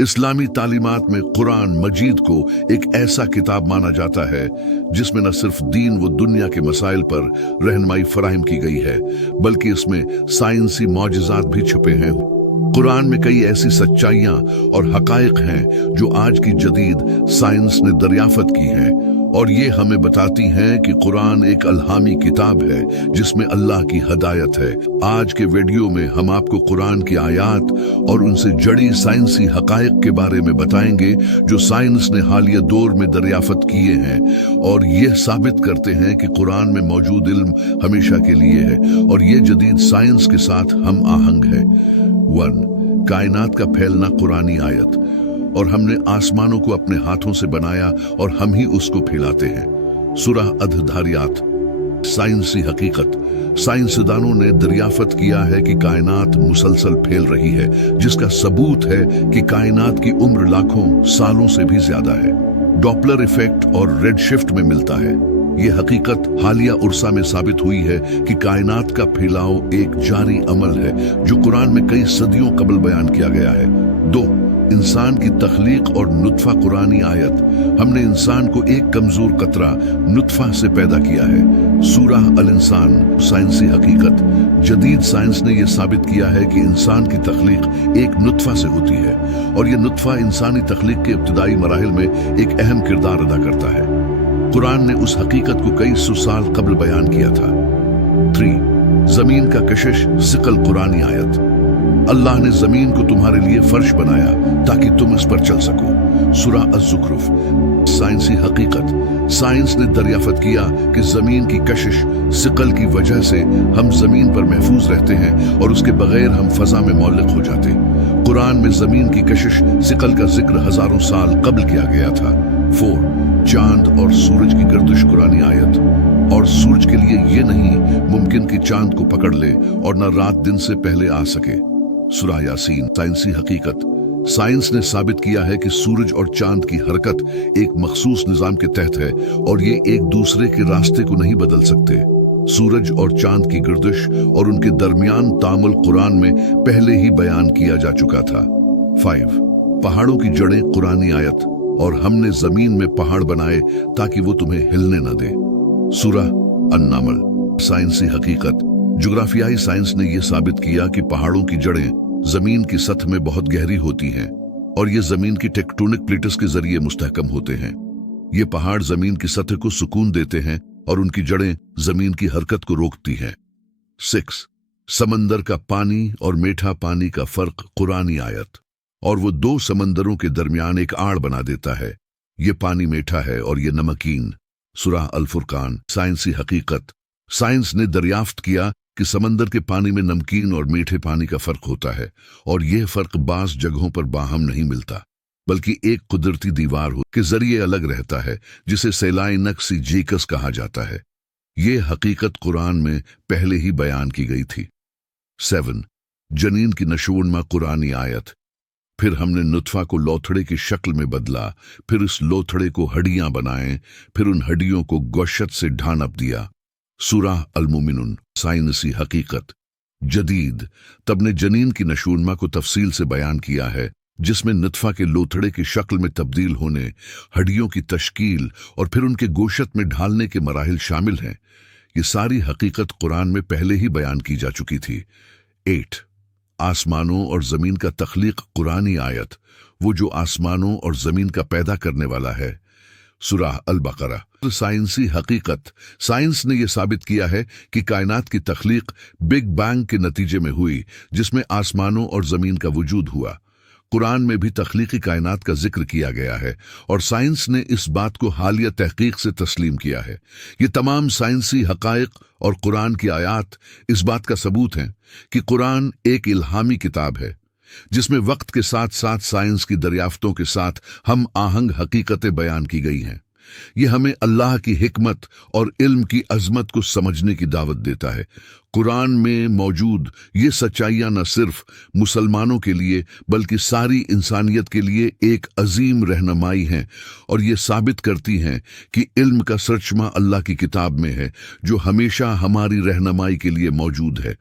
इस्लामी तालीमात में कुरान मजीद को एक ऐसा किताब माना जाता है जिसमें न सिर्फ दीन व दुनिया के मसाइल पर रहनुमाई फराहम की गई है बल्कि इसमें साइंसी मौजज़ात भी छुपे हैं। कुरान में कई ऐसी सच्चाइयां और हकाइक हैं जो आज की जदीद साइंस ने दरियाफत की हैं और ये हमें बताती हैं कि कुरान एक अल्हामी किताब है जिसमें अल्लाह की हदायत है। आज के वीडियो में हम आपको कुरान की आयात और उनसे जड़ी साइंसी हकाइक के बारे में बताएंगे जो साइंस ने हालिया दौर में दरियाफत किए हैं और ये साबित करते हैं कि कुरान में मौजूद इल्म हमेशा के लिए है और ये जदीद साइंस के साथ हम आहंग है। 1. कायनात का फैलना कुरानी आयत। और हमने आसमानों को अपने हाथों से बनाया और हम ही उसको फैलाते हैं। सूरह अध-धारियात। साइंसी हकीकत। साइंसदानों ने दरियाफत किया है कि कायनात मुसलसल फैल रही है जिसका सबूत है कि कायनात की उम्र लाखों सालों से भी ज्यादा है। डॉपलर इफेक्ट और रेड शिफ्ट में मिलता है। ये हकीकत हालिया उर्सा में साबित हुई है कि कायनात का फैलाव एक जारी अमल है जो कुरान में कई सदियों कबल बयान किया गया है। 2. इंसान की तख्लीक और नुत्फा। कुरानी आयत। हमने इंसान को एक कमजोर कतरा नुत्फा से पैदा किया है। सूरह अल इंसान। साइंसी हकीकत। जदीद साइंस ने यह साबित किया है कि इंसान की तख्लीक एक नुत्फा से होती है और यह नुत्फा इंसानी तख्लीक के इब्तिदाई मराहिल में एक अहम किरदार अदा करता है। कुरान ने उस हकीकत को कई सौ साल कबल बयान किया था। 3. जमीन का कशिश सिकल। कुरानी आयत। अल्लाह ने जमीन को तुम्हारे लिए फर्श बनाया ताकि तुम इस पर चल सको। सूरह अज़-ज़ुख़रुफ़। साइंसी हकीकत। साइंस ने दरियाफत किया कि जमीन की कशिश सिकल की वजह से हम जमीन पर महफूज रहते हैं और उसके बगैर हम फजा में मौलिक हो जाते। कुरान में जमीन की कशिश सिकल का जिक्र हजारों साल कबल किया गया था। 4. चांद और सूरज की गर्दिश। कुरानी आयत। और सूरज के लिए ये नहीं मुमकिन कि चांद को पकड़ ले और न रात दिन से पहले आ सके। सूरह यासीन। साइंसी हकीकत। साइंस ने साबित किया है कि सूरज और चांद की हरकत एक मखसूस निजाम के तहत है और ये एक दूसरे के रास्ते को नहीं बदल सकते। सूरज और चांद की गर्दिश और उनके दरमियान तामुल कुरान में पहले ही बयान किया जा चुका था। 5. पहाड़ों की जड़ें। कुरानी आयत। और हमने जमीन में पहाड़ बनाए ताकि वो तुम्हें हिलने न दे। सूरह अन-नमल। साइंसी हकीकत। जुग्राफियाई साइंस ने यह साबित किया कि पहाड़ों की जड़ें जमीन की सतह में बहुत गहरी होती हैं और ये जमीन की टेक्टोनिक प्लेट्स के जरिए मुस्तहकम होते हैं। ये पहाड़ जमीन की सतह को सुकून देते हैं और उनकी जड़ें जमीन की हरकत को रोकती हैं। 6. समंदर का पानी और मीठा पानी का फर्क। कुरानी आयत। और वो दो समंदरों के दरमियान एक आड़ बना देता है। ये पानी मीठा है और ये नमकीन। सूरह अल-फुरकान। साइंसी हकीकत। साइंस ने दरियाफ्त किया कि समंदर के पानी में नमकीन और मीठे पानी का फर्क होता है और यह फर्क बास जगहों पर बाहम नहीं मिलता बल्कि एक कुदरती दीवार के जरिए अलग रहता है जिसे सेलाई नक्सी जेकस कहा जाता है। ये हकीकत कुरान में पहले ही बयान की गई थी। 7. जनीन की नशोनमा। कुरानी आयत। फिर हमने नुत्फा को लोथड़े की शक्ल में बदला, फिर इस लोथड़े को हड्डियां बनाएं, फिर उन हड्डियों को गोश्त से ढांप दिया। सूरह अल-मुमिनून। साइंसी हकीकत। जदीद तब ने जनीन की नशोनमा को तफसील से बयान किया है जिसमें नुत्फा के लोथड़े की शक्ल में तब्दील होने, हड्डियों की तश्कील और फिर उनके गोश्त में ढालने के मराहिल शामिल हैं। ये सारी हकीकत कुरान में पहले ही बयान की जा चुकी थी। 8. आसमानों और जमीन का तख्लीक। कुरानी आयत। वो जो आसमानों और जमीन का पैदा करने वाला है। सूरह अल-बकरा। साइंसी हकीकत। साइंस ने यह साबित किया है कि कायनात की तख्लीक बिग बैंग के नतीजे में हुई जिसमें आसमानों और जमीन का वजूद हुआ। कुरान में भी तख्लीकी कायनात का जिक्र किया गया है और साइंस ने इस बात को हालिया तहकीक से तस्लीम किया है। ये तमाम साइंसी हकाइक और कुरान की आयात इस बात का सबूत हैं कि कुरान एक इल्हामी किताब है जिसमें वक्त के साथ साथ साइंस की दरियाफ्तों के साथ हम आहंग हकीकतें बयान की गई हैं। ये हमें अल्लाह की हिकमत और इल्म की अजमत को समझने की दावत देता है। कुरान में मौजूद ये सच्चाइयां न सिर्फ मुसलमानों के लिए बल्कि सारी इंसानियत के लिए एक अजीम रहनुमाई हैं और ये साबित करती हैं कि इल्म का सरचमा अल्लाह की किताब में है जो हमेशा हमारी रहनुमाई के लिए मौजूद है।